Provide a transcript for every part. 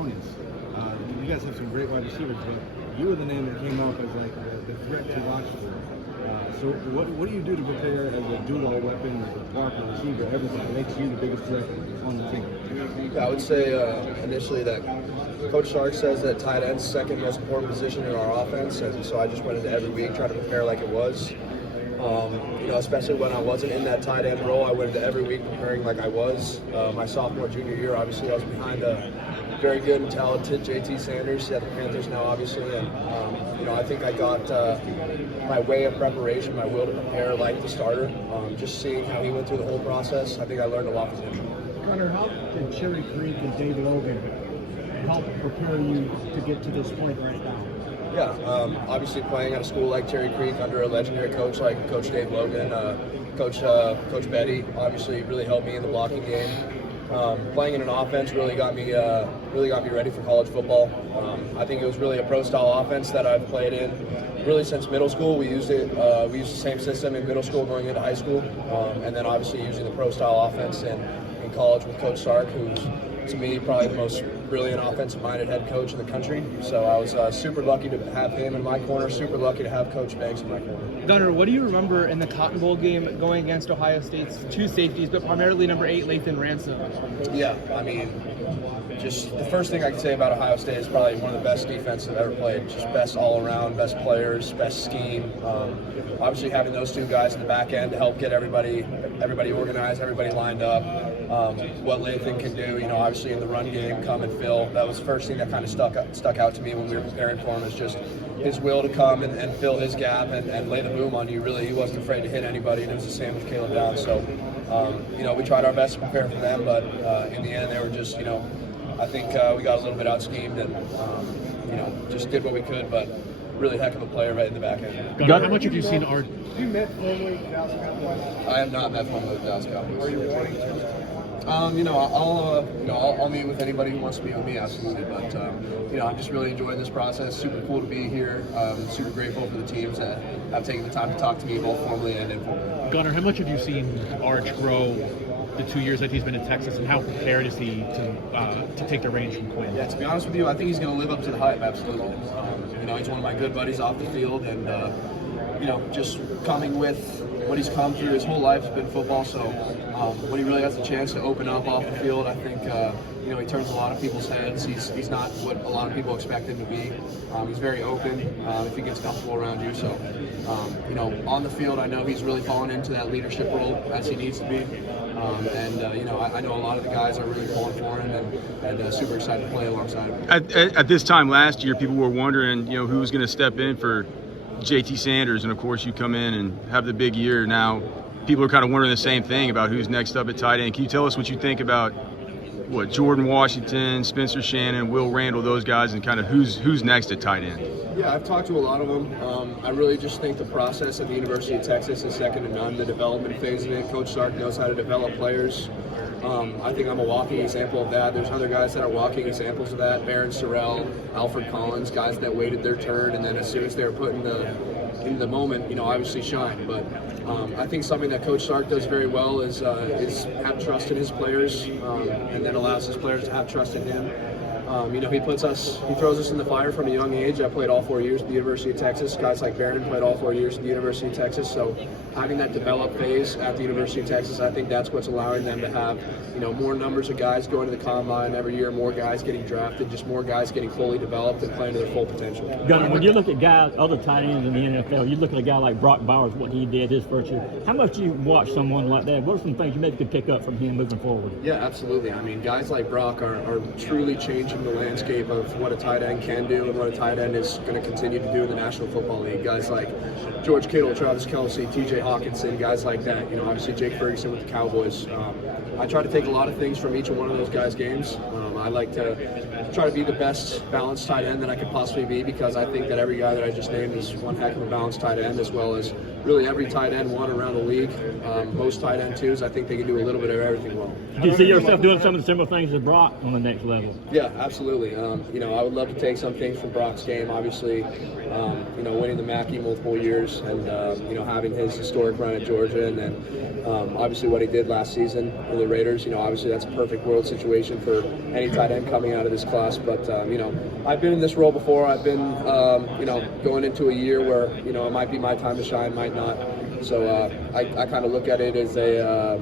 opponents. You guys have some great wide receivers, but you were the name that came up as like the threat to watch for. So what do you do to prepare as a dual weapon, as a blocker, receiver, everything that makes you the biggest threat on the team? Yeah, I would say initially that Coach Sark says that tight end's the second most important position in our offense, and so I just went into every week trying to prepare like it was. Especially when I wasn't in that tight end role, I went into every week preparing like I was. My sophomore, junior year, obviously I was behind a very good and talented JT Sanders at the Panthers now, obviously, and I think I got my way of preparation, my will to prepare like the starter. Just seeing how he went through the whole process, I think I learned a lot from him. Gunnar, how did Cherry Creek and Dave Logan help prepare you to get to this point right now? Yeah, obviously playing at a school like Cherry Creek under a legendary coach like Coach Dave Logan, Coach Betty, obviously really helped me in the blocking game. Playing in an offense really got me ready for college football. I think it was really a pro-style offense that I've played in really since middle school. We used it. We used the same system in middle school going into high school, and then obviously using the pro-style offense in college with Coach Sark, who's to me probably the most brilliant offensive-minded head coach in the country. So I was super lucky to have him in my corner, super lucky to have Coach Banks in my corner. Gunnar, what do you remember in the Cotton Bowl game going against Ohio State's two safeties, but primarily number 8, Lathan Ransom? Yeah, I mean, just the first thing I can say about Ohio State is probably one of the best defenses I've ever played. Just best all-around, best players, best scheme. Obviously having those two guys in the back end to help get everybody organized, everybody lined up. What Lathan can do, obviously in the run game, come and fill. That was the first thing that kind of stuck out to me when we were preparing for him, is just his will to come and fill his gap and lay the boom on you. Really, he wasn't afraid to hit anybody, and it was the same with Caleb Downs. So, we tried our best to prepare for them, but in the end, they were just, I think we got a little bit out-schemed and, just did what we could, but really heck of a player right in the back end. Gunnar, how much have you seen our... You met formally with Dallas Cowboys? I have not met formally with Dallas Cowboys. Are you wanting to? I'll meet with anybody who wants to meet with me, absolutely. But I'm just really enjoying this process. Super cool to be here. Super grateful for the teams that have taken the time to talk to me both formally and informally. Gunnar, how much have you seen Arch grow the 2 years that he's been in Texas, and how prepared is he to take the reins from Quinn? Yeah, to be honest with you, I think he's going to live up to the hype. Absolutely. He's one of my good buddies off the field, and just coming with what he's come through his whole life has been football. So when he really has a chance to open up off the field, I think he turns a lot of people's heads. He's not what a lot of people expect him to be. He's very open if he gets comfortable around you. So on the field, I know he's really fallen into that leadership role as he needs to be. I know a lot of the guys are really pulling for him and super excited to play alongside him. At this time last year, people were wondering, who was going to step in for JT Sanders, and of course you come in and have the big year. Now people are kind of wondering the same thing about who's next up at tight end. Can you tell us what you think about Jordan Washington, Spencer Shannon, Will Randall, those guys, and kind of who's next at tight end? Yeah, I've talked to a lot of them. I really just think the process at the University of Texas is second to none. The development phase of it, Coach Sark knows how to develop players. I think I'm a walking example of that. There's other guys that are walking examples of that. Baron Sorrell, Alfred Collins, guys that waited their turn, and then as soon as they were put in the moment, obviously shine. But I think something that Coach Sark does very well is have trust in his players, and then allows his players to have trust in him. He throws us in the fire from a young age. I played all 4 years at the University of Texas. Guys like Barron played all 4 years at the University of Texas. So having that develop phase at the University of Texas, I think that's what's allowing them to have, more numbers of guys going to the combine every year, more guys getting drafted, just more guys getting fully developed and playing to their full potential. Gunnar, when you look at guys, other tight ends in the NFL, you look at a guy like Brock Bowers, what he did his first year. How much do you watch someone like that? What are some things you maybe could pick up from him moving forward? Yeah, absolutely. I mean, guys like Brock are truly changing the landscape of what a tight end can do and what a tight end is going to continue to do in the National Football League. Guys like George Kittle, Travis Kelce, T.J. Hawkinson, guys like that. Obviously Jake Ferguson with the Cowboys. I try to take a lot of things from each one of those guys' games. I like to try to be the best balanced tight end that I could possibly be, because I think that every guy that I just named is one heck of a balanced tight end, as well as really every tight end one around the league. Most tight end twos, I think they can do a little bit of everything well. Do you see yourself doing some of the similar things as Brock on the next level? Yeah, absolutely. I would love to take some things from Brock's game. Obviously, winning the Mackey multiple years, and having his historic run at Georgia, and then obviously what he did last season with the Raiders. Obviously that's a perfect world situation for any great tight end coming out of this class. But I've been in this role before. I've been going into a year where it might be my time to shine, might not. So I kind of look at it as a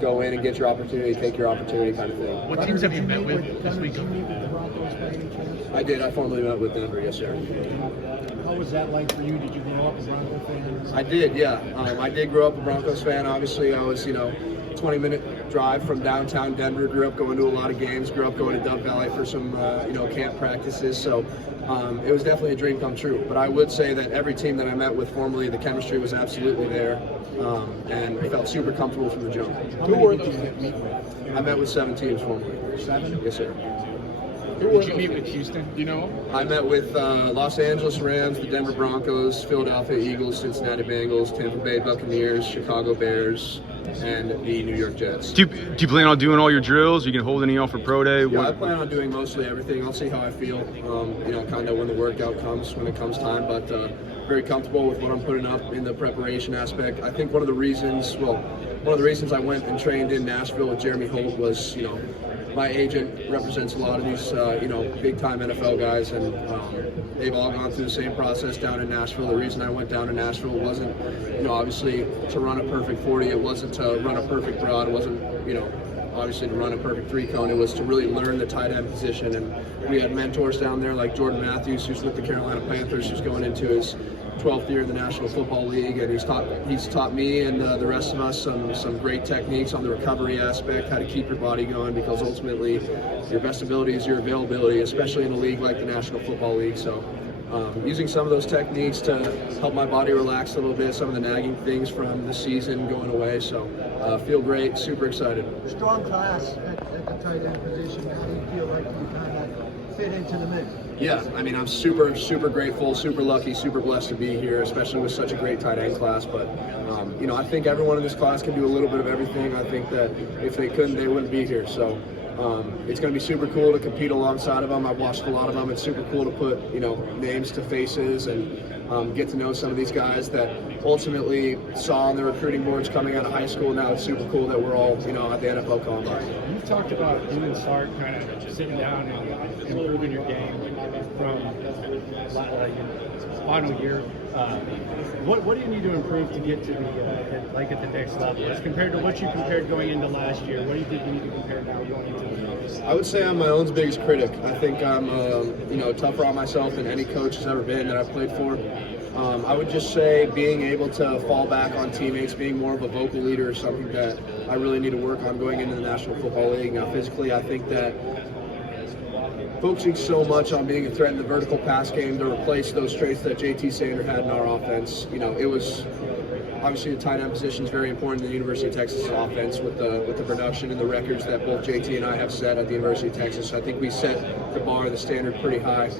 go in and get your opportunity, take your opportunity kind of thing. What teams have you met with this week? I did. I formally met with Denver, yes, sir. How was that like for you? Did you grow up a Broncos fan? I did, yeah. I did grow up a Broncos fan. Obviously, I was, 20-minute drive from downtown Denver. Grew up going to a lot of games. Grew up going to Dove Valley for some, camp practices. So it was definitely a dream come true. But I would say that every team that I met with formally, the chemistry was absolutely there, and I felt super comfortable from the jump. Who were those that meet with? I met with 7 teams formally. 7? Yes, sir. Did you meet with Houston? Do you know? I met with Los Angeles Rams, the Denver Broncos, Philadelphia Eagles, Cincinnati Bengals, Tampa Bay Buccaneers, Chicago Bears, and the New York Jets. Do you plan on doing all your drills? Are you going to hold any off for pro day? Yeah, I plan on doing mostly everything. I'll see how I feel, kind of when the workout comes, when it comes time, but very comfortable with what I'm putting up in the preparation aspect. I think one of the reasons I went and trained in Nashville with Jeremy Holt was, my agent represents a lot of these, big-time NFL guys, and they've all gone through the same process down in Nashville. The reason I went down to Nashville wasn't, obviously to run a perfect 40. It wasn't to run a perfect broad. It wasn't, obviously to run a perfect 3-cone. It was to really learn the tight end position. And we had mentors down there like Jordan Matthews, who's with the Carolina Panthers, who's going into his 12th year in the National Football League, and he's taught me and the rest of us some great techniques on the recovery aspect, how to keep your body going, because ultimately your best ability is your availability, especially in a league like the National Football League. So using some of those techniques to help my body relax a little bit, some of the nagging things from the season going away. So feel great, super excited. Strong class at the tight end position. How do you feel like you kind of fit into the mix? Yeah, I mean, I'm super, super grateful, super lucky, super blessed to be here, especially with such a great tight end class. But, I think everyone in this class can do a little bit of everything. I think that if they couldn't, they wouldn't be here. So it's going to be super cool to compete alongside of them. I've watched a lot of them. It's super cool to put, names to faces and get to know some of these guys that ultimately saw on the recruiting boards coming out of high school. Now it's super cool that we're all, at the NFL Combine. You've talked about you and Sark kind of sitting down and improving your game from final year. What do you need to improve to get to the at the next level? As compared to what you compared going into last year, what do you think you need to compare now going into the next? I would say I'm my own biggest critic. I think I'm tougher on myself than any coach has ever been that I've played for. I would just say being able to fall back on teammates, being more of a vocal leader is something that I really need to work on going into the National Football League. Now, physically, I think that focusing so much on being a threat in the vertical pass game to replace those traits that JT Sanders had in our offense, it was obviously the tight end position is very important in the University of Texas offense with the production and the records that both JT and I have set at the University of Texas. I think we set the bar, the standard pretty high.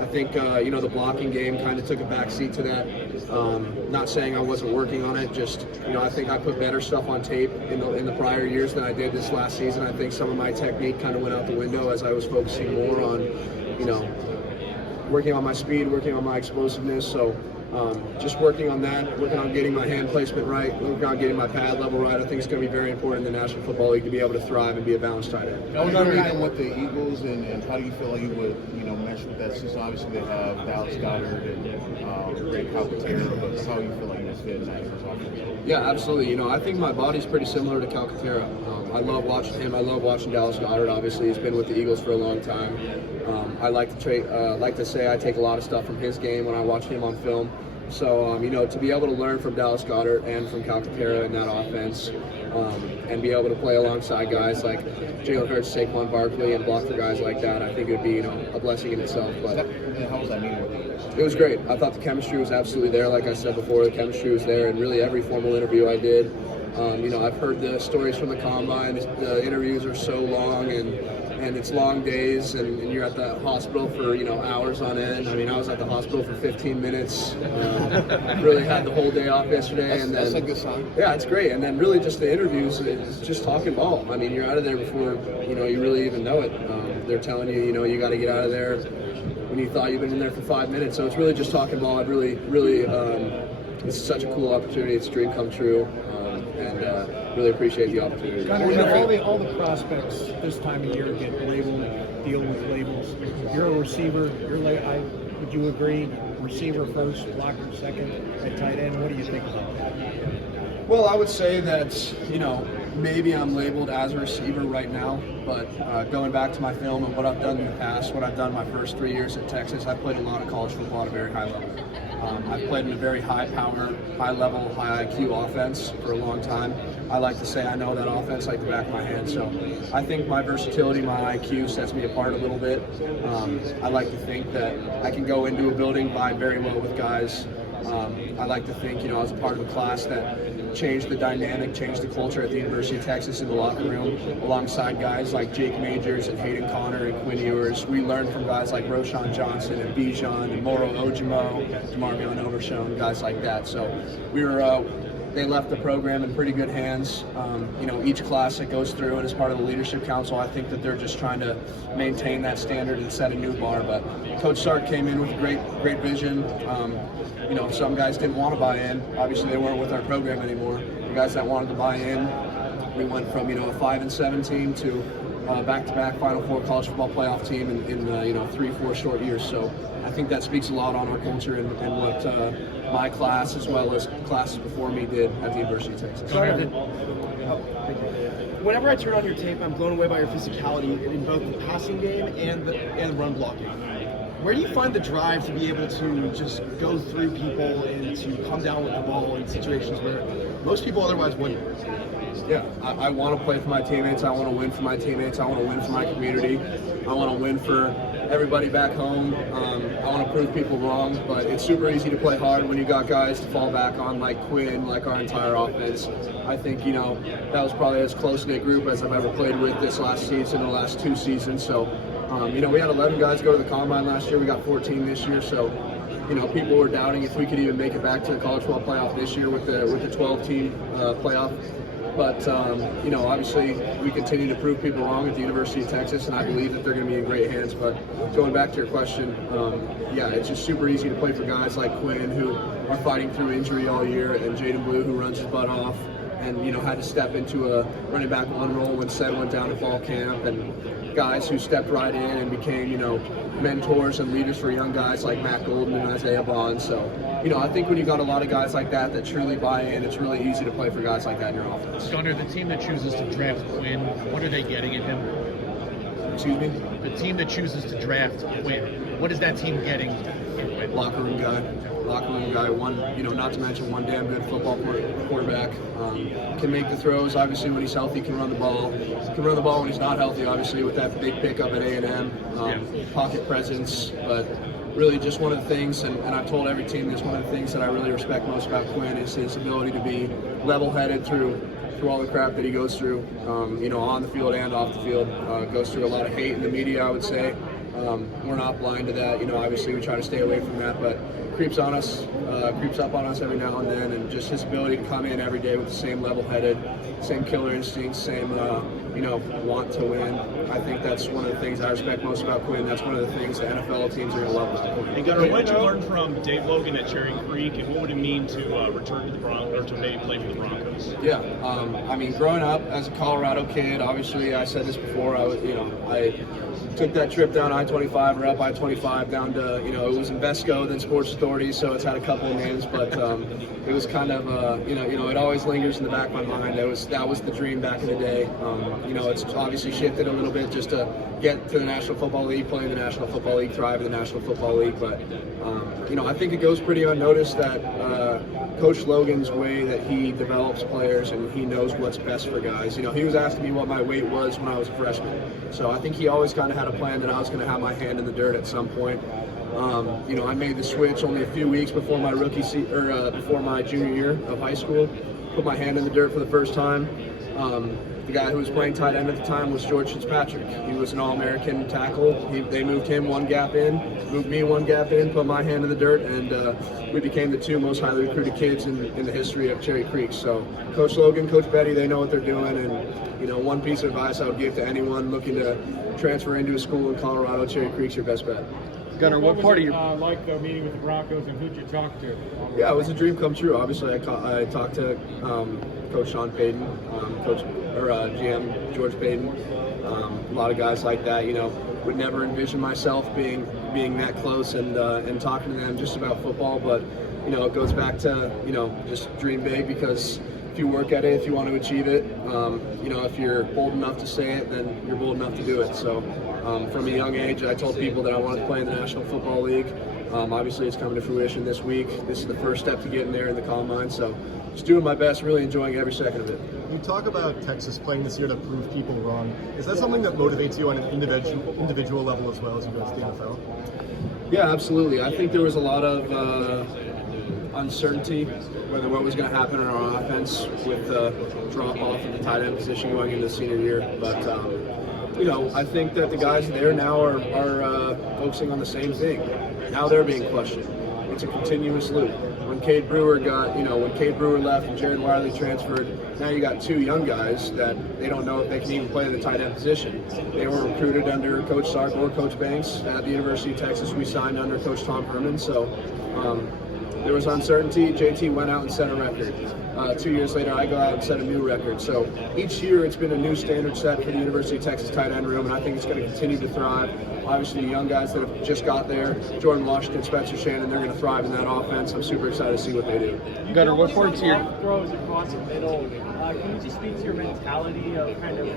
I think, the blocking game kind of took a backseat to that. Not saying I wasn't working on it, just, I think I put better stuff on tape in the prior years than I did this last season. I think some of my technique kind of went out the window as I was focusing more on, working on my speed, working on my explosiveness. So just working on that, working on getting my hand placement right, working on getting my pad level right. I think it's going to be very important in the National Football League to be able to thrive and be a balanced tight end. I was wondering with the Eagles, and how do you feel like you would, mesh with that? Since obviously they have Dallas Goedert and Ray Calcaterra, but how do you feel like you would fit in that offense? Yeah, absolutely. I think my body's pretty similar to Calcaterra. I love watching him. I love watching Dallas Goedert. Obviously, he's been with the Eagles for a long time. I like to say I take a lot of stuff from his game when I watch him on film. So, to be able to learn from Dallas Goedert and from Calcaterra in that offense, and be able to play alongside guys like Jalen Hurts, Saquon Barkley, and block for guys like that, I think it would be, a blessing in itself. But how was that meeting with you? It was great. I thought the chemistry was absolutely there. Like I said before, the chemistry was there, and really every formal interview I did. I've heard the stories from the Combine. The interviews are so long, and it's long days, and you're at the hospital for hours on end. I mean, I was at the hospital for 15 minutes. Really had the whole day off yesterday, and then that's a good sign. Yeah, it's great. And then really just the interviews, it's just talking ball. I mean, you're out of there before you really even know it. They're telling you you got to get out of there when you thought you've been in there for 5 minutes. So it's really just talking ball. It's such a cool opportunity. It's a dream come true. And really appreciate the opportunity. Gunnar, all the prospects this time of year get labeled, deal with labels. You're a receiver. Would you agree? Receiver first, blocker second, at tight end. What do you think about that? Well, I would say that, maybe I'm labeled as a receiver right now, but going back to my film and what I've done in the past, what I've done my first 3 years at Texas, I've played a lot of college football at a very high level. I've played in a very high power, high level, high IQ offense for a long time. I like to say I know that offense like the back of my hand, so I think my versatility, my IQ sets me apart a little bit. I like to think that I can go into a building, vibe very well with guys. I like to think, I was a part of a class that changed the dynamic, changed the culture at the University of Texas in the locker room, alongside guys like Jake Majors and Hayden Connor and Quinn Ewers. We learned from guys like Roshan Johnson and Bijan and Moro Ojimo, DeMarvion Overshone, guys like that. So they left the program in pretty good hands. Each class that goes through and is part of the leadership council, I think that they're just trying to maintain that standard and set a new bar. But Coach Sark came in with great vision. Some guys didn't want to buy in. Obviously, they weren't with our program anymore. The guys that wanted to buy in, we went from a 5-7 team to back-to-back Final Four college football playoff team in 3-4 short years. So I think that speaks a lot on our culture and what my class, as well as classes before me, did at the University of Texas. Whenever I turn on your tape, I'm blown away by your physicality in both the passing game and the run blocking. Where do you find the drive to be able to just go through people and to come down with the ball in situations where most people otherwise wouldn't? Yeah, I want to play for my teammates. I want to win for my teammates. I want to win for my community. I want to win for everybody back home. I want to prove people wrong, but it's super easy to play hard when you got guys to fall back on like Quinn, like our entire offense. I think, that was probably as close-knit group as I've ever played with this last season, the last 2 seasons. So, we had 11 guys go to the Combine last year. We got 14 this year. So, people were doubting if we could even make it back to the college football playoff this year with the 12-team playoff. But, obviously we continue to prove people wrong at the University of Texas, and I believe that they're going to be in great hands. But going back to your question, it's just super easy to play for guys like Quinn, who are fighting through injury all year, and Jaden Blue, who runs his butt off and, had to step into a running back one role when Sed went down to fall camp, and guys who stepped right in and became, mentors and leaders for young guys like Matt Golden and Isaiah Bond. So, I think when you got a lot of guys like that truly buy in, it's really easy to play for guys like that in your offense. Gunnar, the team that chooses to draft Quinn, what are they getting in him? Excuse me? The team that chooses to draft Quinn, what is that team getting in Quinn? Locker room guy, one, not to mention one damn good football quarterback. Can make the throws, obviously when he's healthy, can run the ball. Can run the ball when he's not healthy, obviously with that big pickup at A&M. Pocket presence, but really just one of the things, and I've told every team this, one of the things that I really respect most about Quinn is his ability to be level-headed through all the crap that he goes through, on the field and off the field. Goes through a lot of hate in the media, I would say. We're not blind to that. Obviously we try to stay away from that, but creeps up on us every now and then, and just his ability to come in every day with the same level-headed, same killer instincts, same want to win. I think that's one of the things I respect most about Quinn. That's one of the things the NFL teams are going to love about Quinn. And Gunnar, what did you learn from Dave Logan at Cherry Creek, and what would it mean to return to the Broncos, or to maybe play for the Broncos? Yeah, growing up as a Colorado kid, obviously I said this before. I took that trip down I-25 or up I-25 down to, it was Invesco, then Sports Authority, so it's had a couple of names, but it was kind of, it always lingers in the back of my mind. That was the dream back in the day. It's obviously shifted a little bit just to get to the National Football League, play in the National Football League, thrive in the National Football League, but, I think it goes pretty unnoticed that Coach Logan's way that he develops players and he knows what's best for guys. He was asking me what my weight was when I was a freshman, so I think he always kind of had a plan that I was going to have my hand in the dirt at some point. I made the switch only a few weeks before my before my junior year of high school. Put my hand in the dirt for the first time. The guy who was playing tight end at the time was George Fitzpatrick. He was an All-American tackle. They moved him one gap in, moved me one gap in, put my hand in the dirt, and we became the 2 most highly recruited kids in the history of Cherry Creek. So Coach Logan, Coach Betty, they know what they're doing, and one piece of advice I would give to anyone looking to transfer into a school in Colorado, Cherry Creek's your best bet. Gunnar, what part of your like the meeting with the Broncos, and who'd you talk to? Yeah, it was a dream come true. Obviously, I talked to Coach Sean Payton, GM George Payton, a lot of guys like that. Would never envision myself being that close and talking to them just about football. But it goes back to just dream big, because if you work at it, if you want to achieve it, if you're bold enough to say it, then you're bold enough to do it. So from a young age, I told people that I wanted to play in the National Football League. Obviously, it's coming to fruition this week. This is the first step to getting there in the combine. So just doing my best, really enjoying every second of it. You talk about Texas playing this year to prove people wrong. Is that something that motivates you on an individual level as well as you go to the NFL? Yeah, absolutely. I think there was a lot of uncertainty whether what was going to happen in our offense with the drop off in the tight end position going into the senior year. But I think that the guys there now are focusing on the same thing. Now they're being questioned. It's a continuous loop. When Cade Brewer left and Jared Wiley transferred, now you got two young guys that they don't know if they can even play the tight end position. They were recruited under Coach Sark or Coach Banks at the University of Texas. We signed under Coach Tom Herman. So there was uncertainty. JT went out and set a record. 2 years later, I go out and set a new record. So each year it's been a new standard set for the University of Texas tight end room, and I think it's going to continue to thrive. Obviously, the young guys that have just got there, Jordan Washington, Spencer Shannon, they're going to thrive in that offense. I'm super excited to see what they do. Gunnar, what part to your throws across the middle? Can you just speak to your mentality of kind of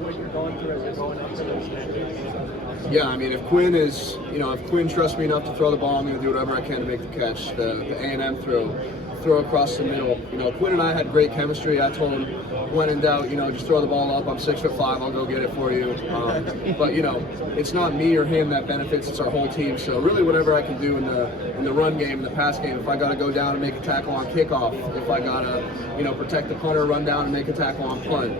what you're going through as you're going up to those standards? Yeah, I mean, if Quinn trusts me enough to throw the ball, I'm going to do whatever I can to make the catch. The A&M throw across the middle. Quinn and I had great chemistry. I told him, when in doubt, just throw the ball up. I'm 6'5", I'll go get it for you. But it's not me or him that benefits. It's our whole team. So really, whatever I can do in the run game, in the pass game. If I got to go down and make a tackle on kickoff, if I got to protect the punter, run down and make a tackle on punt.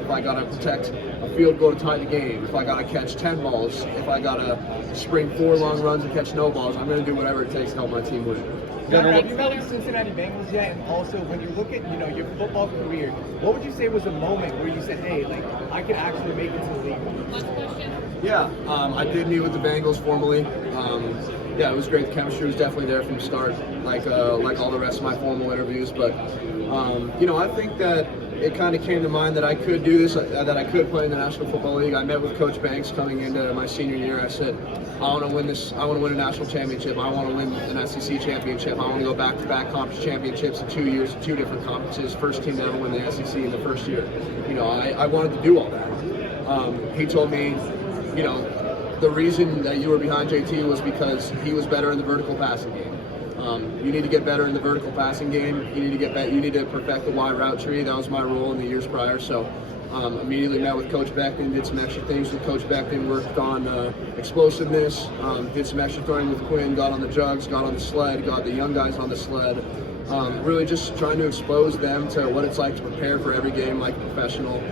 If I got to protect a field goal to tie the game. If I got to catch 10 balls. If I got to spring 4 long runs and catch no balls. I'm going to do whatever it takes to help my team win. Gunnar, have you met the Cincinnati Bengals yet? And also, when you look at your football career, what would you say was a moment where you said, "Hey, I could actually make it to the league"? Yeah, I did meet with the Bengals formally. Yeah, it was great. The chemistry was definitely there from the start, like all the rest of my formal interviews. But I think that it kind of came to mind that I could do this, that I could play in the National Football League. I met with Coach Banks coming into my senior year. I said, I want to win this. I want to win a national championship. I want to win an SEC championship. I want to go back-to-back conference championships in 2 years, 2 different conferences. First team to ever win the SEC in the first year. I wanted to do all that. He told me, the reason that you were behind JT was because he was better in the vertical passing game. You need to get better in the vertical passing game. You need to perfect the Y route tree. That was my role in the years prior. So immediately met with Coach Beckton, did some extra things with Coach Beckton, worked on explosiveness, did some extra throwing with Quinn, got on the jugs, got on the sled, got the young guys on the sled. Really just trying to expose them to what it's like to prepare for every game like a professional,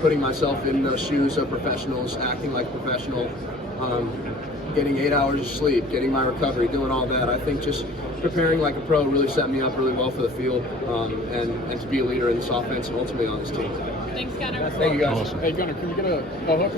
putting myself in the shoes of professionals, acting like a professional, getting 8 hours of sleep, getting my recovery, doing all that. I think just preparing like a pro really set me up really well for the field, and to be a leader in this offense and ultimately on this team. Thanks, Gunnar. Thank you, guys. Hey, Gunnar, can we get a hook?